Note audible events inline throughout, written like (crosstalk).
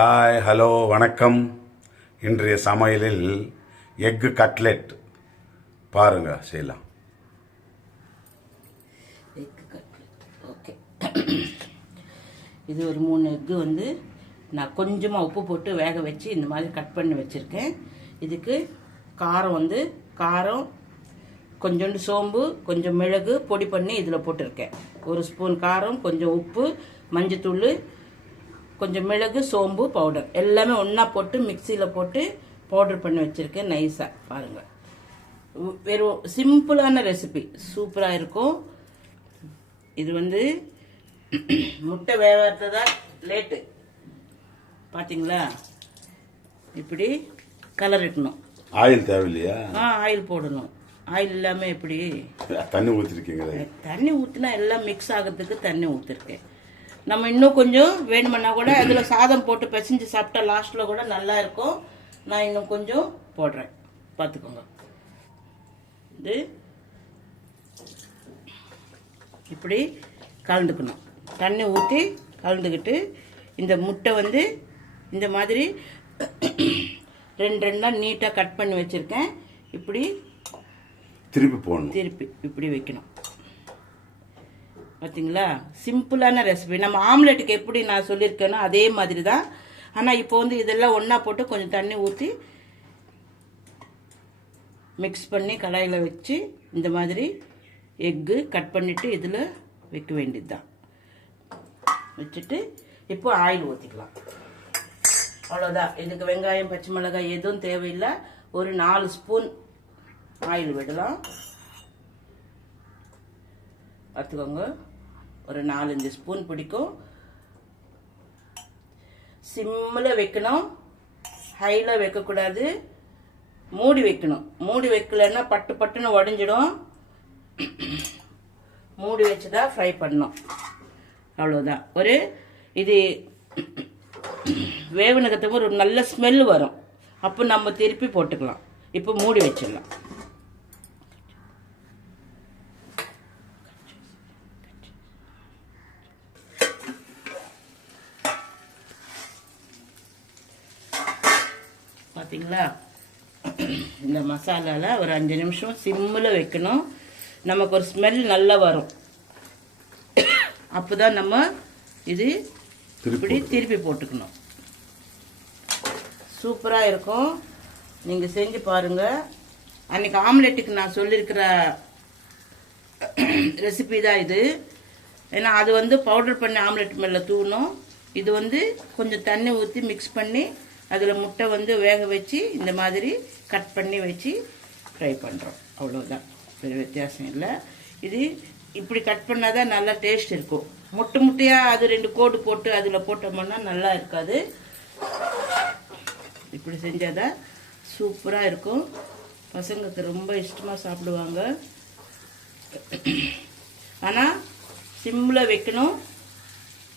Hi hello வணக்கம். இன்றைய சமையலில் எக்கு கட்லெட். பாருங்க செய்யலாம். Egg cutlet okay. இது ஒரு மூணு எக்கு வந்து நான் கொஞ்சமாக உப்பு போட்டு வேக வச்சு இந்த மாதிரி கட் பண்ணி வச்சுருக்கேன். இதுக்கு காரம் வந்து காரம் கொஞ்சோண்டு சோம்பு கொஞ்சம் மிளகு பொடி பண்ணி இதில் போட்டிருக்கேன். ஒரு ஸ்பூன் காரம் கொஞ்சம் உப்பு மஞ்சத்தூள் கொஞ்சம் மிளகு சோம்பு பவுடர் எல்லாமே ஒன்றா போட்டு மிக்சியில் போட்டு பவுடர் பண்ணி வச்சுருக்கேன் நைஸாக பாருங்கள் வெறும் சிம்பிளான ரெசிபி சூப்பராக இருக்கும். இது வந்து (clears throat) முட்டை வேகிறதா லேட்டு பார்த்தீங்களா இப்படி கலர் இட்டணும் ஆயில் தேவையில்லையா? ஆ ஆயில் போடணும். ஆயில் இல்லாமல் எப்படி? தண்ணி ஊற்றிருக்கீங்களே தண்ணி ஊற்றினா எல்லாம் மிக்ஸ் ஆகிறதுக்கு தண்ணி ஊற்றிருக்கேன் நம்ம இன்னும் கொஞ்சம் வேணுமென்னா கூட அதில் சாதம் போட்டு பிசைஞ்சு சாப்பிட்டா லாஸ்ட்டில் கூட நல்லா இருக்கும். நான் இன்னும் கொஞ்சம் போடுறேன். பார்த்துக்கோங்க. இது இப்படி கலந்துக்கணும். தண்ணி ஊற்றி கலந்துக்கிட்டு இந்த முட்டை வந்து இந்த மாதிரி ரெண்டு ரெண்டாக நீட்டாக கட் பண்ணி வச்சுருக்கேன். இப்படி திருப்பி போடணும். திருப்பி இப்படி வைக்கணும். பார்த்தீங்களா சிம்பிளான ரெசிபி நம்ம ஆம்லெட்டுக்கு எப்படி நான் சொல்லியிருக்கேனோ அதே மாதிரி தான் ஆனால் இப்போ வந்து இதெல்லாம் ஒன்றா போட்டு கொஞ்சம் தண்ணி ஊற்றி மிக்ஸ் பண்ணி கடாயில் வச்சு இந்த மாதிரி எக்கு கட் பண்ணிவிட்டு இதில் வைக்க வேண்டியது தான் வச்சுட்டு இப்போ ஆயில் ஊற்றிக்கலாம் அவ்வளோதான் இதுக்கு வெங்காயம் பச்சை மிளகாய் எதுவும் தேவையில்லை. ஒரு நாலு ஸ்பூன் ஆயில் விடலாம். பார்த்துக்கோங்க. ஒரு நாலஞ்சு ஸ்பூன் பிடிக்கும். சிம்மில் வைக்கணும். ஹையில் வைக்கக்கூடாது. மூடி வைக்கணும். மூடி வைக்கலன்னா பட்டு பட்டுன்னு உடஞ்சிடும். மூடி வச்சு தான் ஃப்ரை பண்ணணும். அவ்வளோதான் ஒரு இது வேவனகத்துக்கு ஒரு நல்ல ஸ்மெல் வரும். அப்போ நம்ம திருப்பி போட்டுக்கலாம். இப்போ மூடி வச்சிடலாம். பார்த்தீங்களா? இந்த மசாலாவில் ஒரு அஞ்சு நிமிஷம் சிம்மில் வைக்கணும். நமக்கு ஒரு ஸ்மெல் நல்லா வரும். அப்போ தான் நம்ம இது இப்படி திருப்பி போட்டுக்கணும். சூப்பராக இருக்கும். நீங்கள் செஞ்சு பாருங்கள் அன்னைக்கு ஆம்லெட்டுக்கு நான் சொல்லியிருக்கிற ரெசிபி தான் இது. ஏன்னா அது வந்து பவுடர் பண்ணி ஆம்லெட் மேலே தூணும். இது வந்து கொஞ்சம் தண்ணி ஊற்றி மிக்ஸ் பண்ணி அதில் முட்டை வந்து வேக வச்சு இந்த மாதிரி கட் பண்ணி வச்சு ஃப்ரை பண்ணுறோம் அவ்வளோதான் பெரிய வித்தியாசம் இல்லை. இது இப்படி கட் பண்ணால் தான் நல்லா டேஸ்ட் இருக்கும். முட்டை முட்டையாக அது ரெண்டு கோடு போட்டு அதில் போட்டோம்னா நல்லா இருக்காது. இப்படி செஞ்சால் தான் சூப்பராக இருக்கும். பசங்களுக்கு ரொம்ப இஷ்டமாக சாப்பிடுவாங்க. ஆனால் சிம்மில் வைக்கணும்.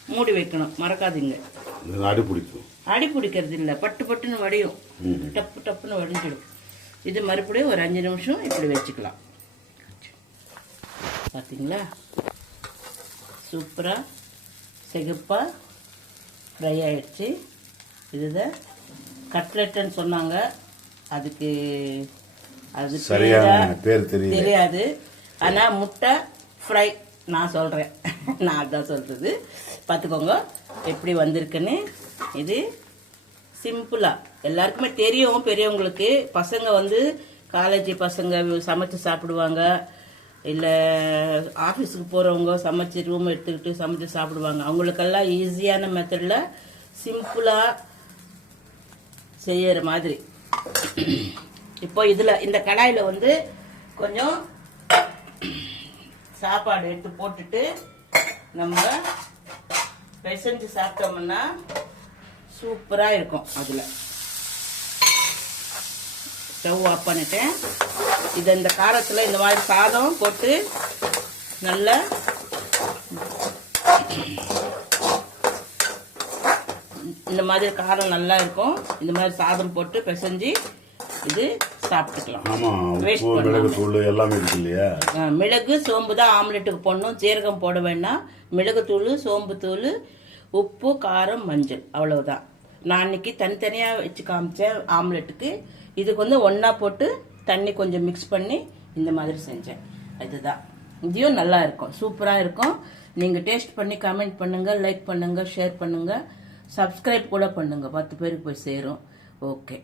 மூடி வைக்கணும். மறக்காதீங்க. அடி பிடிக்கும். அடி பிடிக்கிறது இல்லை. பட்டு பட்டுன்னு வடியும். டப்பு டப்புன்னு வடிஞ்சிடும். இது மறுபடியும் ஒரு அஞ்சு நிமிஷம் இப்படி வச்சுக்கலாம். பார்த்தீங்களா சூப்பராக சிகப்பாக ஃப்ரை ஆயிடுச்சு. இதுதான் கட்லெட்டுன்னு சொன்னாங்க. அதுக்கு அது சரியான பேரா- தெரியாது. ஆனால் முட்டை ஃப்ரை நான் சொல்கிறேன் நான் அதான் சொல்கிறது பார்த்துக்கோங்க. எப்படி வந்திருக்குன்னு. இது சிம்பிளாக எல்லாருக்குமே தெரியும் பெரியவங்களுக்கு. பசங்க வந்து காலேஜ் பசங்க சமைச்சு சாப்பிடுவாங்க. இல்லை ஆஃபீஸுக்கு போகிறவங்க சமைச்சு ரூம் எடுத்துக்கிட்டு சமைச்சு சாப்பிடுவாங்க. அவங்களுக்கெல்லாம் ஈஸியான மெத்தடில் சிம்பிளாக செய்கிற மாதிரி. இப்போ இதில் இந்த கடாயில் வந்து கொஞ்சம் சாப்பாடு எடுத்து போட்டுட்டு நம்ம பிசைஞ்சு சாப்பிட்டோம்னா சூப்பராக இருக்கும் அதில். ஸ்டவ் ஆஃப் பண்ணிட்டேன். இது இந்த காரத்தில் இந்த மாதிரி சாதம் போட்டு நல்லா இந்த மாதிரி காரம் நல்லா இருக்கும். இந்த மாதிரி சாதம் போட்டு பிசைஞ்சு இது சாப்பிட்டுக்கலாம். ஆமா Waste உப்பு. மிளகு தூள் எல்லாமே இருக்கு இல்லையா? மிளகு சோம்பு தான் ஆம்லெட்டுக்கு போடணும். ஜீரகம் போட வேண்டாம் மிளகுத்தூள் சோம்புத்தூள் உப்பு காரம் மஞ்சள். அவ்வளவுதான். நான் அன்னைக்கு தனித்தனியாக வச்சு காமிச்சேன் ஆம்லெட்டுக்கு இதுக்கு வந்து ஒன்றா போட்டு தண்ணி கொஞ்சம் மிக்ஸ் பண்ணி இந்த மாதிரி செஞ்சேன். இதுதான் இதையும் நல்லா இருக்கும். சூப்பராக இருக்கும். நீங்கள் டேஸ்ட் பண்ணி கமெண்ட் பண்ணுங்கள் லைக் பண்ணுங்கள் ஷேர் பண்ணுங்கள் சப்ஸ்கிரைப் கூட பண்ணுங்கள் பத்து பேருக்கு போய் சேரும். ஓகே